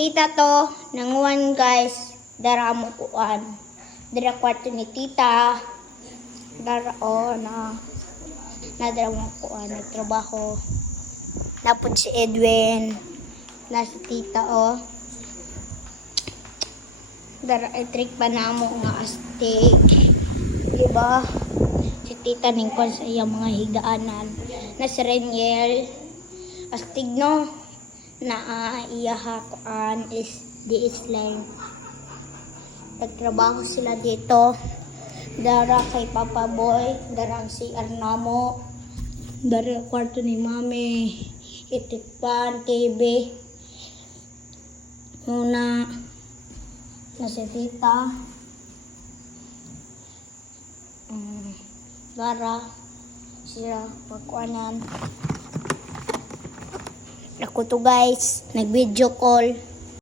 Tita to, nanguwan guys, dara mo kuan. Dara kwarto ni tita. Dara dara mo kuan nagtrabaho. Napod si Edwin. Na si tita Dara trick pa namo nga astig. Diba? Si tita ning kon sa iyang mga higaanan. Na si Reniel. Astig no? Na iya hakuan is lang nagtrabaho sila dito. Dara kay Papa Boy, darang si Arnamo, dara kwarto ni Mami, itikpan, TV, muna na si Tita, dara sila pagkuanan. Ako to guys, nag-video call.